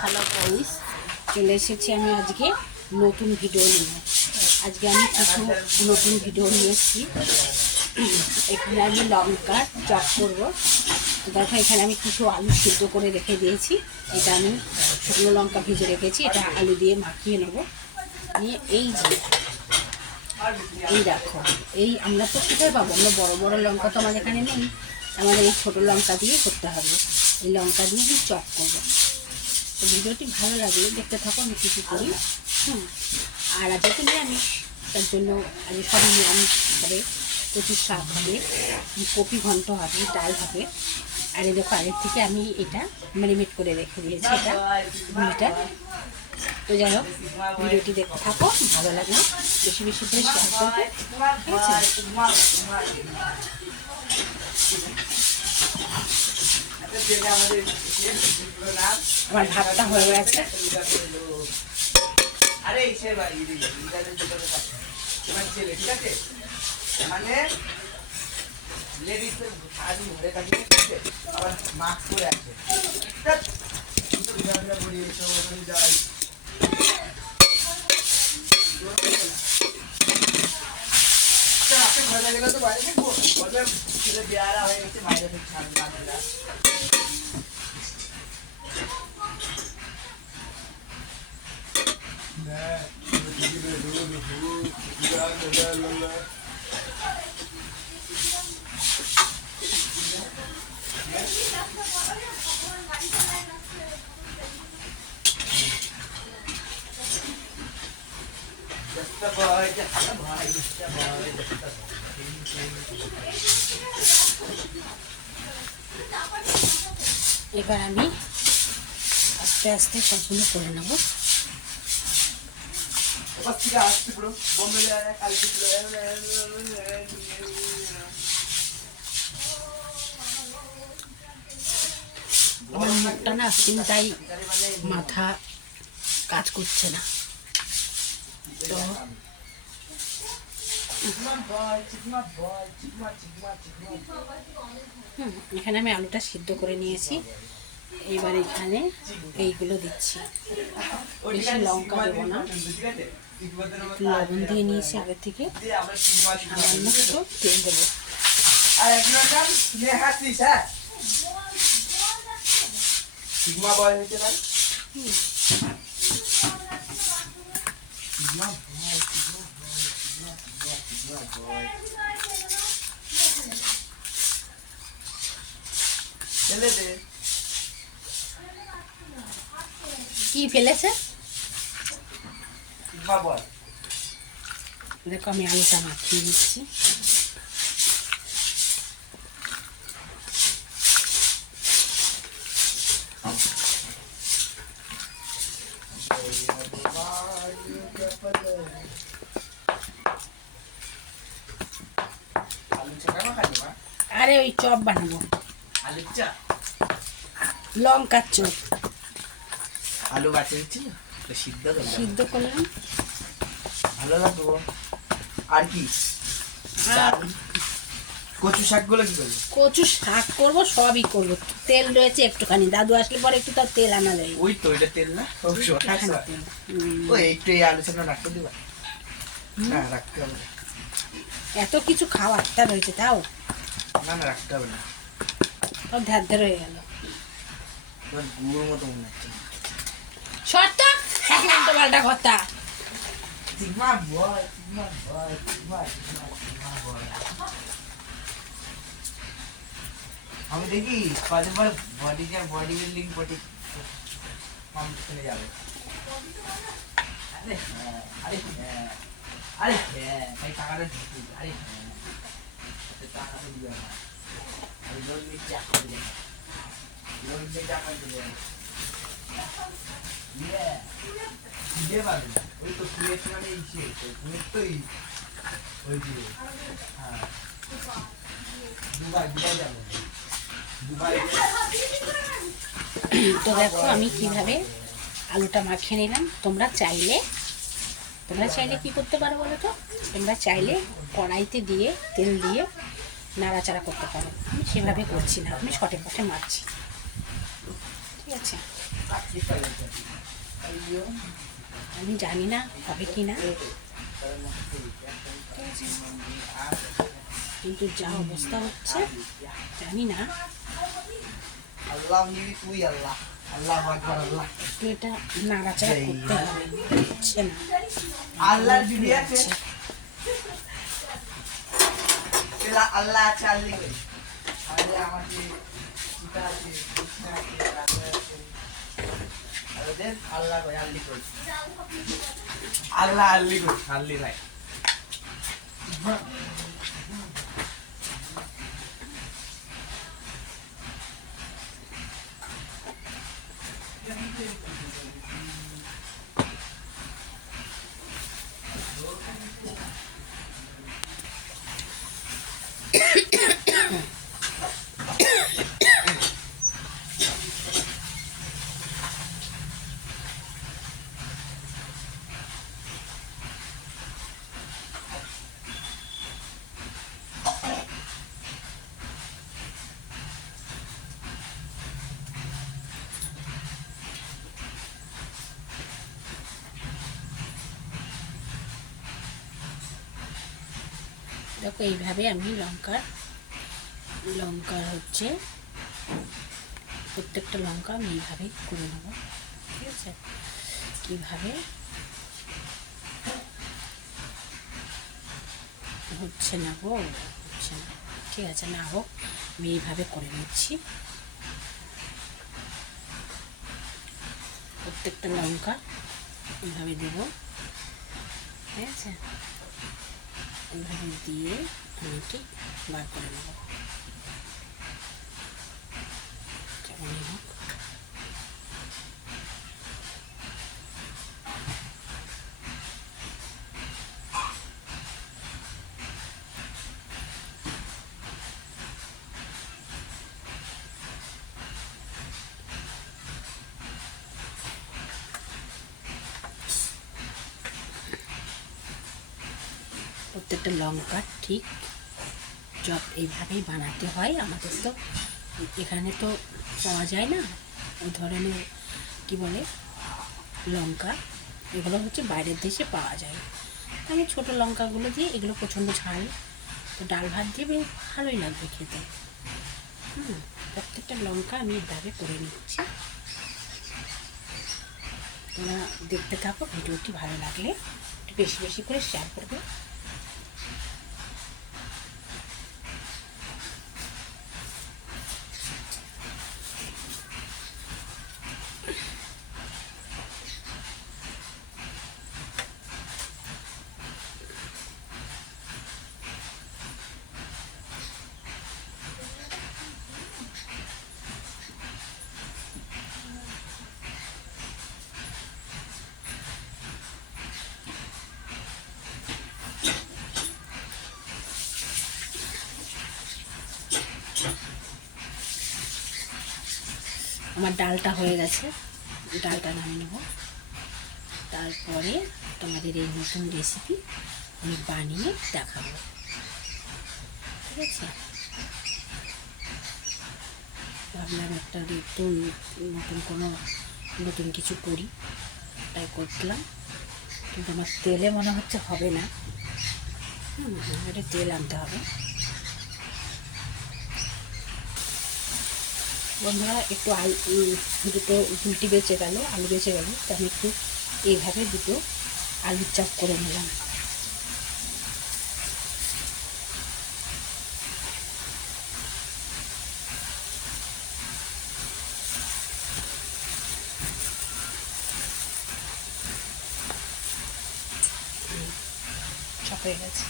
Hello guys, চলে এসেছি আমি আজকে নতুন ভিডিও নিয়ে। আজকে আমি কিছু নতুন ভিডিও নিয়ে এসেছি। এখানে আমি লঙ্কার চপ করবো। তো দেখো, এখানে আমি কিছু আলু সিদ্ধ করে রেখে দিয়েছি। এটা আমি শুকনো লঙ্কা ভিজে রেখেছি, এটা আলু দিয়ে মাখিয়ে নেবো। নিয়ে এই দেখো, এই আমরা তো কোথায় পাবো, আমরা বড় বড় লঙ্কা তো আমাদের এখানে নেই। আমাদের এই ছোটো লঙ্কা দিয়ে করতে হবে। এই লঙ্কা দিয়ে আমি চপ করবো। তো ভিডিওটি ভালো লাগলে দেখতে থাকো আমি কী কী করি। আর আজকে নিরামিষ, তার জন্য আজ সবই নিরামিষ হবে। প্রচুর শাক হবে, কপি ঘন্ট হবে, ডাল হবে। আর এই দেখো, আগের থেকে আমি এটা ম্যারিনেট করে রেখে দিয়েছি, এটা মুড়িটা। তো যাই হোক, ভিডিওটি দেখতে থাকো, ভালো লাগলে বেশি বেশি করে শেয়ার করবে, ঠিক আছে? আমার ভাতটা হয়ে গেছে। এবার আমি আস্তে আস্তে সবগুলো করে নেব। আমার মুখটা না চিন্তায় মাথা কাজ করছে না। তো এখানে আমি আলুটা সিদ্ধ করে নিয়েছি। এইবার এখানে এইগুলো দিচ্ছি। বেশি লঙ্কা দেবো না, লবণ দিয়ে নিয়েছি আগে থেকে। সামান্য একটু তেল দেবো। কি ফেলেছে দেখো, আমি আলুটা মাখিয়ে নিচ্ছি। আরে ওই চপ বানাবো, লঙ্কার চপ। আলু বাচ্চা দিচ্ছি সিদ্ধ করলাম, ভালো লাগবো। আর কি কচু শাক গুলো কি করবো? কচু শাক করবো, সবই করবো। তেল রয়েছে একটুখানি, দাদু আসলে পরে একটু তার তেল আনা যায়। ওই তো এটা তেল না, ওই একটু এই আলোচনা রাখতে দিবা না? রাখতে হবে না, এত কিছু খাওয়ারটা রয়েছে তাও না না রাখতে হবে না। সব ধ্যার ধ্যার হয়ে গেল, তোমার গুড় মতো মনে হচ্ছে। শর্ত এক মিনিট পাল্টা কথা। আমি দেখি কদিন পর বডি বিল্ডিং কম্পিটিশনে যাবে। আরে হ্যাঁ, আরে হ্যাঁ, আরে হ্যাঁ, তাই টাকাটা ঢুকি। আরে হ্যাঁ, টাকা তো দিবে না। আমি লোন নিচ্ছি, লোন নিয়ে টাকা দিবে দিতে পারবে না। ওই তো কুয়েত মানে কুয়েত তো ওই দিয়ে হ্যাঁ, দুবাই যাবে। তো দেখো আমি কিভাবে আলুটা মাখিয়ে নিলাম। তোমরা চাইলে কি করতে পারো বলো তো? তোমরা চাইলে কড়াইতে দিয়ে তেল দিয়ে নাড়াচাড়া করতে পারো। আমি সেভাবে করছি না, আমি শটে পটে মারছি। ঠিক আছে, আমি জানি না হবে কি না, কিন্তু যা অবস্থা হচ্ছে জানি না। আল্লাহ তুই আল্লাহ, আল্লাহ আকবার আল্লাহ। একটু এটা নাড়াচাড়া করতে হবে, হচ্ছে না। আল্লাহর বিধি আছে, আল্লাহ আছে, আল্লাহ আল্লাহ আমাকে চিতা আছে, কৃষ্ণ আছে, রাধা আছে। আল্লাহ কই আল্লি কই, আল্লাহ আল্লি কই, আল্লি নাই। দেখো এইভাবে আমি লঙ্কার হচ্ছে প্রত্যেকটা লঙ্কা আমি এইভাবেই করে নেবো। ঠিক আছে, কীভাবে হচ্ছে না গো, হচ্ছে না। ঠিক আছে, না হোক, আমি এইভাবে করে নিচ্ছি। প্রত্যেকটা লঙ্কা এইভাবে দেবো। ঠিক আছে, এইভাবে দিয়ে আমি ঠিক বার করে নেব। যেমনই হোক, প্রত্যেকটা লঙ্কা ঠিক চপ এইভাবেই বানাতে হয়। আমাদের তো এখানে তো পাওয়া যায় না ওই ধরনের কী বলে লঙ্কা, এগুলো হচ্ছে বাইরের দেশে পাওয়া যায়। আমি ছোটো লঙ্কাগুলো দিয়ে, এগুলো প্রচণ্ড ঝাল, তো ডাল ভাত দিয়ে বেশ ভালোই লাগবে খেতে। প্রত্যেকটা লঙ্কা আমি এভাবে করে নিচ্ছি। তোমরা দেখতে থাকো, ভিডিওটি ভালো লাগলে একটু বেশি বেশি করে শেয়ার করবে। আমার ডালটা হয়ে গেছে, ডালটা নামিয়ে নেব। তারপরে তোমাদের এই নতুন রেসিপি আমি বানিয়ে দেখাবো। ঠিক আছে, ভাবলাম একটা নতুন কিছু করি, তাই করলাম। কিন্তু আমার তেলে মনে হচ্ছে হবে না। এটা তেল আনতে হবে। বন্ধুরা, একটু দুটো গুলটি বেঁচে গেল, আলু বেঁচে গেল, তো আমি একটু এইভাবে দুটো আলুর চাপ করে নিলাম। চাপ হয়ে গেছে,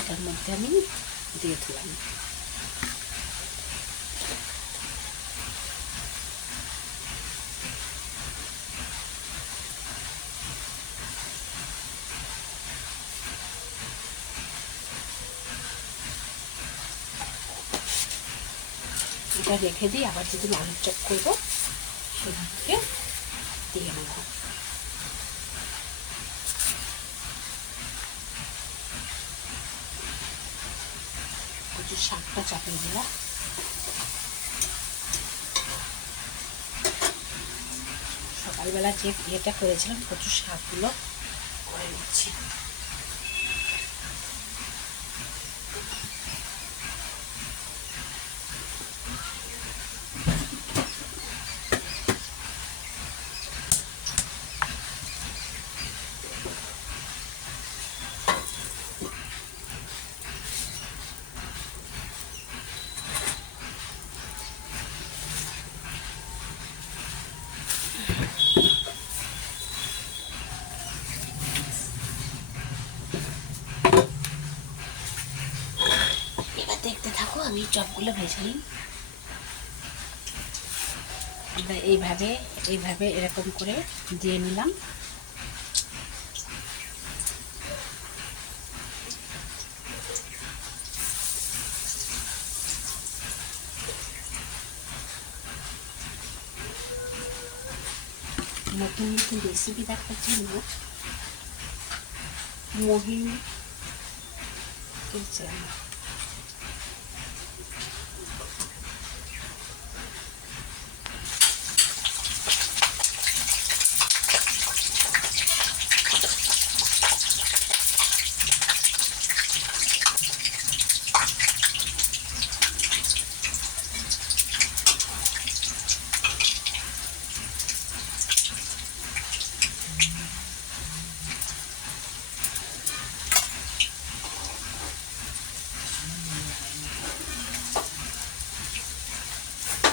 এটার মধ্যে আমি দিয়ে দিলাম। এটা রেখে দিই, আবার যদি আলুর চপ করবো সেদিকে দিয়ে নেব। কচুর শাকটা চাপিয়ে দিলাম। সকালবেলা যে ইয়েটা করেছিলাম কচুর শাকগুলো করে নিচ্ছি। এবার দেখতে থাকো, আমি চপগুলো ভেজে নিই। আমরা এইভাবে এইভাবে এরকম করে দিয়ে নিলাম। নতুন নতুন রেসিপি দেখার জন্য মহিম চ্যানেল।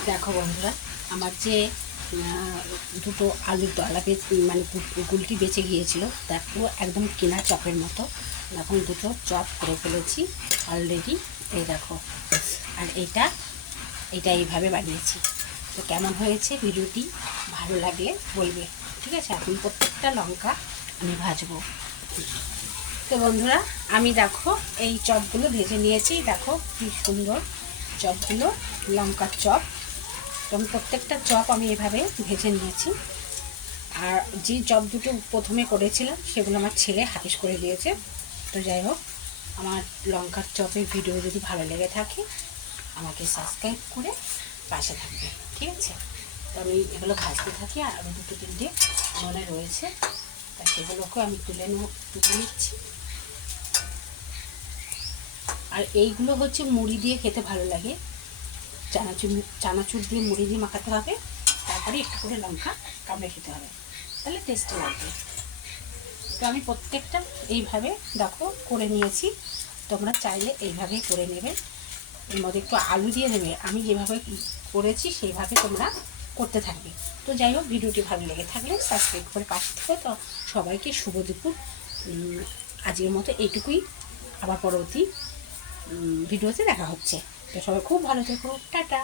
দেখো বন্ধুরা, আমার যে দুটো আলুর দলা মানে গুলটি বেঁচে গিয়েছিল, তার পুরো একদম কেনা চপের মতো এখন দুটো চপ করে ফেলেছি অলরেডি। এই দেখো, আর এটা এইভাবে বানিয়েছি। তো কেমন হয়েছে ভিডিওটি ভালো লাগলে বলবে, ঠিক আছে? এখন প্রত্যেকটা লঙ্কা আমি ভাজবো। তো বন্ধুরা, আমি দেখো এই চপগুলো ভেজে নিয়েছি। দেখো কি সুন্দর চপগুলো, লঙ্কার চপ। তো আমি প্রত্যেকটা চপ আমি এভাবে ভেজে নিয়েছি। আর যে চপ দুটো প্রথমে করেছিলাম সেগুলো আমার ছেলে হাফিস করে দিয়েছে। তো যাই হোক, আমার লঙ্কার চপের ভিডিও যদি ভালো লেগে থাকে আমাকে সাবস্ক্রাইব করে পাশে থাকবে, ঠিক আছে? তো আমি এগুলো ভাজতে থাকি। আর আরও দুটো তিনটে মনে রয়েছে, তা সেগুলোকেও আমি তুলে নিচ্ছি। আর এইগুলো হচ্ছে মুড়ি দিয়ে খেতে ভালো লাগে। চানাচুর দিয়ে মুড়ি দিয়ে মাখাতে হবে, তারপরে একটু করে লঙ্কা কামড়ে খেতে হবে, তাহলে টেস্টি লাগবে। তো আমি প্রত্যেকটা এইভাবে দেখো করে নিয়েছি। তোমরা চাইলে এইভাবেই করে নেবে, এর মধ্যে একটু আলু দিয়ে দেবে। আমি যেভাবে করেছি সেইভাবে তোমরা করতে থাকবে। তো যাই হোক, ভিডিওটি ভালো লেগে থাকলে সাবস্ক্রাইব করে পাশে থেকো। তো সবাইকে শুভ দুপুর। আজকের মতো এইটুকুই, আবার পরবর্তী ভিডিওতে দেখা হচ্ছে। তো সবাই খুব ভালো থেকো, টাটা।